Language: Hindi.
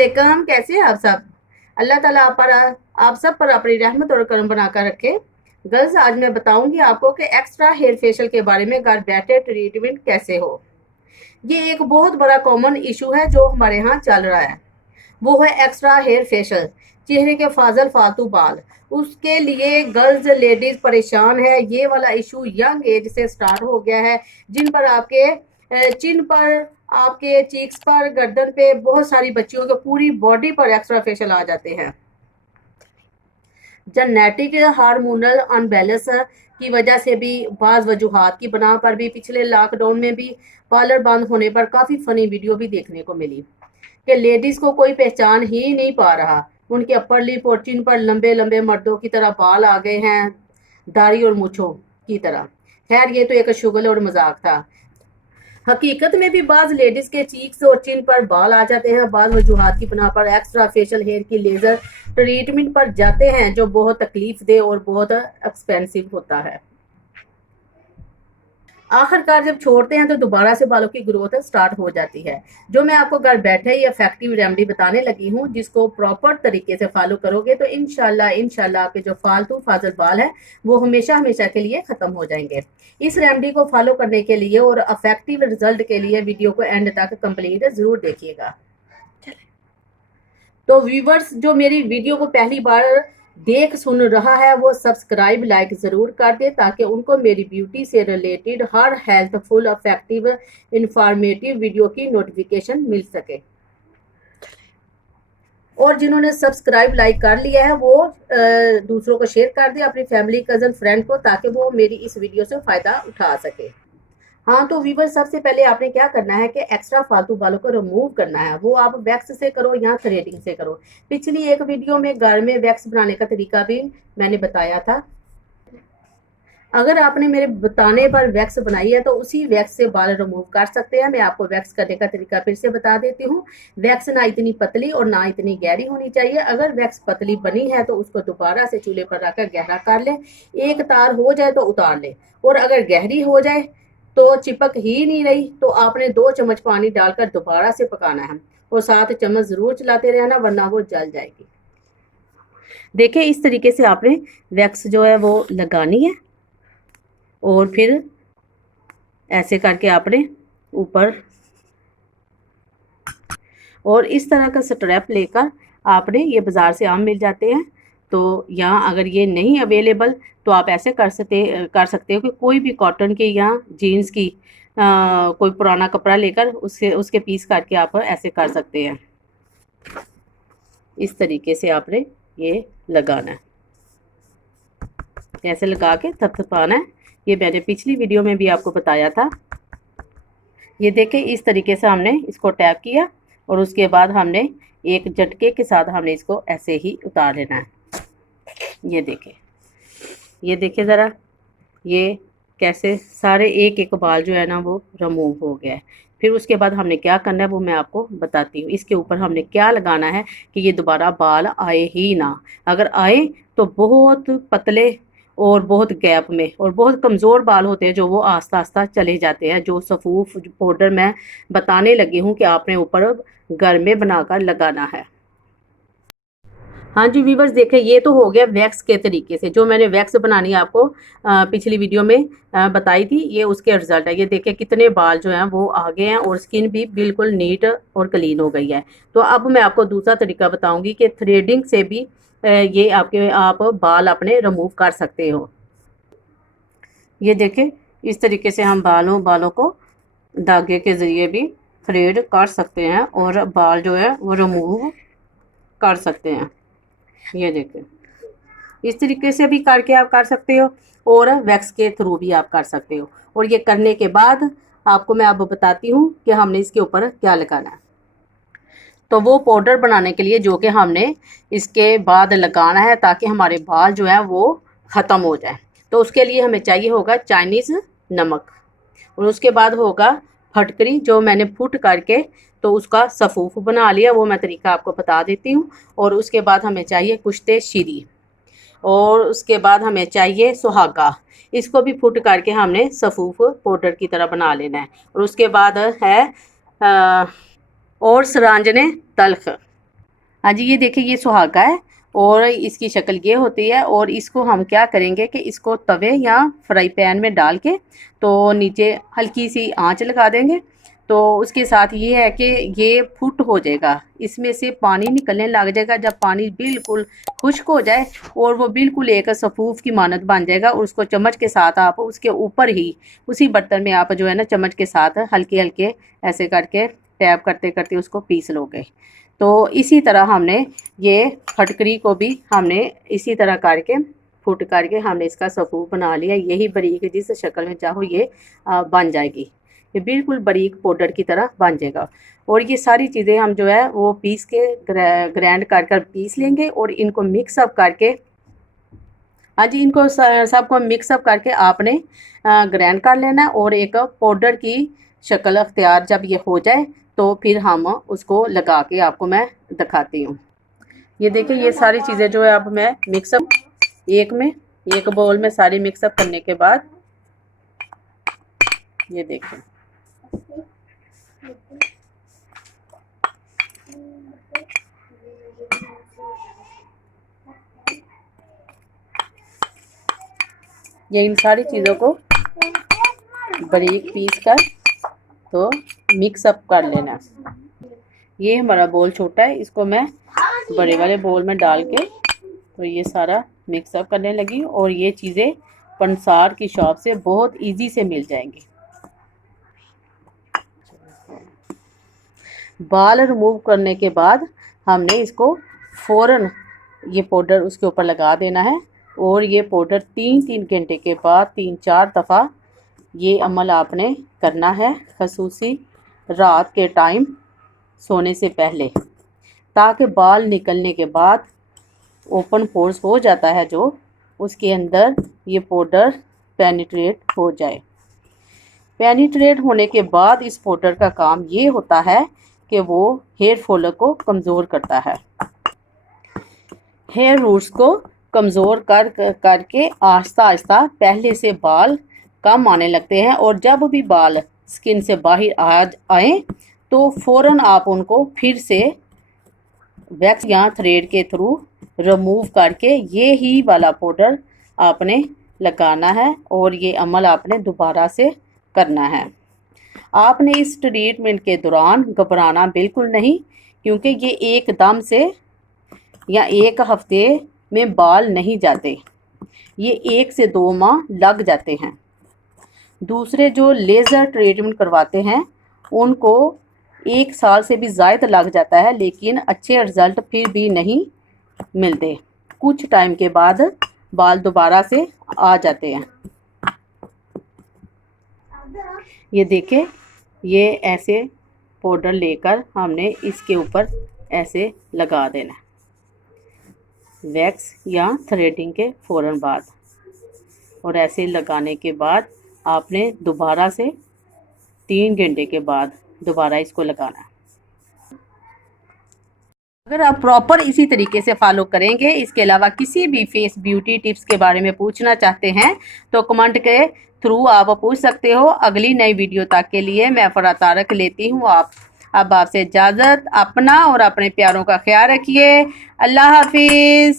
अस्सलामुअलैकुम, कैसे हैं आप सब। अल्लाह ताला आप सब पर अपनी रहमत और करम बनाकर रखे। गर्ल्स, आज मैं बताऊंगी आपको कि एक्स्ट्रा हेयर फेशियल के बारे में घर बैठे ट्रीटमेंट कैसे हो। ये एक बहुत बड़ा कॉमन इशू है जो हमारे यहाँ चल रहा है। वो है एक्स्ट्रा हेयर फेशियल, चेहरे के फाजल फालतू बाल। उसके लिए गर्ल्स लेडीज परेशान है। ये वाला इशू यंग एज से स्टार्ट हो गया है। जिन पर आपके चिन पर, आपके चीक्स पर, गर्दन पे, बहुत सारी बच्चियों के पूरी बॉडी पर एक्स्ट्रा फेशियल आ जाते हैं। जेनेटिक हार्मोनल अनबैलेंस की वजह से भी, बाज वजूहात की बना पर भी, पिछले लॉकडाउन में भी पार्लर बंद होने पर काफ़ी फनी वीडियो भी देखने को मिली कि लेडीज को कोई पहचान ही नहीं पा रहा। उनके अपर लिप और चिन पर लंबे लंबे मर्दों की तरह बाल आ गए हैं, दाढ़ी और मूछों की तरह। खैर, ये तो एक शुगल और मजाक था। हकीकत में भी बाज लेडीज के चीक्स और चिन पर बाल आ जाते हैं। बाज वजूहात की बिना पर एक्स्ट्रा फेशियल हेयर की लेजर ट्रीटमेंट पर जाते हैं, जो बहुत तकलीफ दे और बहुत एक्सपेंसिव होता है। आखिरकार जब छोड़ते हैं तो दोबारा से बालों की ग्रोथ स्टार्ट हो जाती है। जो मैं आपको घर बैठे ही इफेक्टिव रेमेडी बताने लगी हूँ, जिसको प्रॉपर तरीके से फॉलो करोगे तो इंशाल्लाह आपके जो फालतू फाजल बाल है वो हमेशा हमेशा के लिए खत्म हो जाएंगे। इस रेमेडी को फॉलो करने के लिए और इफेक्टिव रिजल्ट के लिए वीडियो को एंड तक कंप्लीट जरूर देखिएगा। तो व्यूवर्स, जो मेरी वीडियो को पहली बार देख सुन रहा है वो सब्सक्राइब लाइक जरूर कर दे, ताकि उनको मेरी ब्यूटी से रिलेटेड हर हेल्थफुल इफेक्टिव इंफॉर्मेटिव वीडियो की नोटिफिकेशन मिल सके। और जिन्होंने सब्सक्राइब लाइक कर लिया है वो दूसरों को शेयर कर दे, अपनी फैमिली कजन फ्रेंड को, ताकि वो मेरी इस वीडियो से फायदा उठा सके। हाँ, तो वीवर, सबसे पहले आपने क्या करना है कि एक्स्ट्रा फालतू बालों को रिमूव करना है। वो आप वैक्स से करो या थ्रेडिंग से करो। पिछली एक वीडियो में घर में वैक्स बनाने का तरीका भी मैंने बताया था। अगर आपने मेरे बताने पर वैक्स बनाई है तो उसी वैक्स से बाल रिमूव कर सकते हैं। मैं आपको वैक्स करने का तरीका फिर से बता देती हूँ। वैक्स ना इतनी पतली और ना इतनी गहरी होनी चाहिए। अगर वैक्स पतली बनी है तो उसको दोबारा से चूल्हे पर रखकर गहरा कर ले। एक तार हो जाए तो उतार ले, और अगर गहरी हो जाए तो चिपक ही नहीं रही तो आपने 2 चम्मच पानी डालकर दोबारा से पकाना है, और 7 चम्मच जरूर चलाते रहना, वरना वो जल जाएगी। देखिए, इस तरीके से आपने वैक्स जो है वो लगानी है, और फिर ऐसे करके आपने ऊपर, और इस तरह का स्ट्रैप लेकर आपने, ये बाज़ार से आम मिल जाते हैं, तो यहाँ अगर ये नहीं अवेलेबल तो आप ऐसे कर सकते हो कि कोई भी कॉटन के या जीन्स की कोई पुराना कपड़ा लेकर उसके पीस करके आप ऐसे कर सकते हैं। इस तरीके से आपने ये लगाना है, ऐसे लगा के थपथपाना है। ये मैंने पिछली वीडियो में भी आपको बताया था। ये देखें, इस तरीके से हमने इसको टैप किया और उसके बाद हमने एक झटके के साथ हमने इसको ऐसे ही उतार लेना है। ये देखें ज़रा, ये कैसे सारे एक एक बाल जो है ना वो रिमूव हो गया है। फिर उसके बाद हमने क्या करना है वो मैं आपको बताती हूँ। इसके ऊपर हमने क्या लगाना है कि ये दोबारा बाल आए ही ना। अगर आए तो बहुत पतले और बहुत गैप में, और बहुत कमज़ोर बाल होते हैं जो वो आस्ता आस्ता चले जाते हैं। जो सफ़ूफ पाउडर मैं बताने लगी हूँ कि आपने ऊपर घर में बनाकर लगाना है। हाँ जी व्यूवर्स, देखें, ये तो हो गया वैक्स के तरीके से। जो मैंने वैक्स बनानी आपको पिछली वीडियो में बताई थी, ये उसके रिजल्ट है। ये देखें कितने बाल जो हैं वो आ गए हैं, और स्किन भी बिल्कुल नीट और क्लीन हो गई है। तो अब मैं आपको दूसरा तरीका बताऊंगी कि थ्रेडिंग से भी ये आप बाल अपने रिमूव कर सकते हो। ये देखें, इस तरीके से हम बालों को धागे के ज़रिए भी थ्रेड कर सकते हैं और बाल जो है वो रिमूव कर सकते हैं। ये देखें, इस तरीके से भी करके आप कर सकते हो, और वैक्स के थ्रू भी आप कर सकते हो। और ये करने के बाद आपको मैं अब बताती हूँ कि हमने इसके ऊपर क्या लगाना है। तो वो पाउडर बनाने के लिए जो कि हमने इसके बाद लगाना है, ताकि हमारे बाल जो है वो ख़त्म हो जाए, तो उसके लिए हमें चाहिए होगा चाइनीज़ नमक, और उसके बाद होगा फटकरी, जो मैंने फुट करके तो उसका सफ़ूफ बना लिया। वो मैं तरीका आपको बता देती हूँ। और उसके बाद हमें चाहिए कुश्ते शीरी, और उसके बाद हमें चाहिए सुहागा। इसको भी फुट करके हमने सफ़ूफ पाउडर की तरह बना लेना है। और उसके बाद है और सरांजने तल्ख, हाँ जी, ये देखिए ये सुहागा है और इसकी शक्ल ये होती है। और इसको हम क्या करेंगे कि इसको तवे या फ्राई पैन में डाल के तो नीचे हल्की सी आंच लगा देंगे। तो उसके साथ ये है कि ये फुट हो जाएगा, इसमें से पानी निकलने लग जाएगा। जब पानी बिल्कुल खुश्क हो जाए और वो बिल्कुल एक सफ़ूफ की मानत बन जाएगा, और उसको चम्मच के साथ आप उसके ऊपर ही उसी बर्तन में आप जो है ना चम्मच के साथ हल्के हल्के ऐसे करके टैप करते करते उसको पीस लोगे। तो इसी तरह हमने ये फटकरी को भी हमने इसी तरह करके फुट करके हमने इसका सफ़ूफ बना लिया। यही बारीक जिस शक्ल में चाहो ये बन जाएगी। ये बिल्कुल बारीक पाउडर की तरह बन जाएगा। और ये सारी चीज़ें हम जो है वो पीस के ग्राइंड कर पीस लेंगे और इनको मिक्सअप करके, हाँ जी, इनको सबको मिक्सअप करके आपने ग्राइंड कर लेना है। और एक पाउडर की शक्ल अख्तियार जब ये हो जाए तो फिर हम उसको लगा के आपको मैं दिखाती हूँ। ये देखिए ये सारी चीज़ें जो है अब मैं मिक्सअप एक बाउल में सारी मिक्सअप करने के बाद ये देखिए ये इन सारी चीज़ों को बारीक पीस कर तो मिक्सअप कर लेना। ये हमारा बोल छोटा है, इसको मैं बड़े वाले बोल में डाल के तो ये सारा मिक्सअप करने लगी। और ये चीज़ें पंसार की शॉप से बहुत इजी से मिल जाएंगी। बाल रिमूव करने के बाद हमने इसको फ़ौरन ये पाउडर उसके ऊपर लगा देना है। और ये पाउडर 3-3 घंटे के बाद 3-4 दफ़ा ये अमल आपने करना है, खसूसी रात के टाइम सोने से पहले, ताकि बाल निकलने के बाद ओपन पोर्स हो जाता है जो उसके अंदर ये पाउडर पेनिट्रेट हो जाए। पेनिट्रेट होने के बाद इस पाउडर का काम ये होता है कि वो हेयर फॉल को कमज़ोर करता है। हेयर रूट्स को कमज़ोर करके आहिस्ता आहिस्ता पहले से बाल कम आने लगते हैं। और जब भी बाल स्किन से बाहर आए तो फ़ौरन आप उनको फिर से वैक्स या थ्रेड के थ्रू रिमूव करके ये ही वाला पाउडर आपने लगाना है। और ये अमल आपने दोबारा से करना है। आपने इस ट्रीटमेंट के दौरान घबराना बिल्कुल नहीं, क्योंकि ये एकदम से या एक हफ्ते में बाल नहीं जाते, ये 1 से 2 माह लग जाते हैं। दूसरे जो लेज़र ट्रीटमेंट करवाते हैं उनको 1 साल से भी ज़्यादा लग जाता है, लेकिन अच्छे रिज़ल्ट फिर भी नहीं मिलते। कुछ टाइम के बाद बाल दोबारा से आ जाते हैं। ये देखें, ये ऐसे पाउडर लेकर हमने इसके ऊपर ऐसे लगा देना है वैक्स या थ्रेडिंग के फ़ौरन बाद। और ऐसे लगाने के बाद आपने दोबारा से 3 घंटे के बाद दोबारा इसको लगाना है। अगर आप प्रॉपर इसी तरीके से फॉलो करेंगे, इसके अलावा किसी भी फेस ब्यूटी टिप्स के बारे में पूछना चाहते हैं तो कमेंट के थ्रू आप पूछ सकते हो। अगली नई वीडियो तक के लिए मैं फराह तारक लेती हूँ अब आपसे इजाज़त। अपना और अपने प्यारों का ख्याल रखिए। अल्लाह हाफिज़।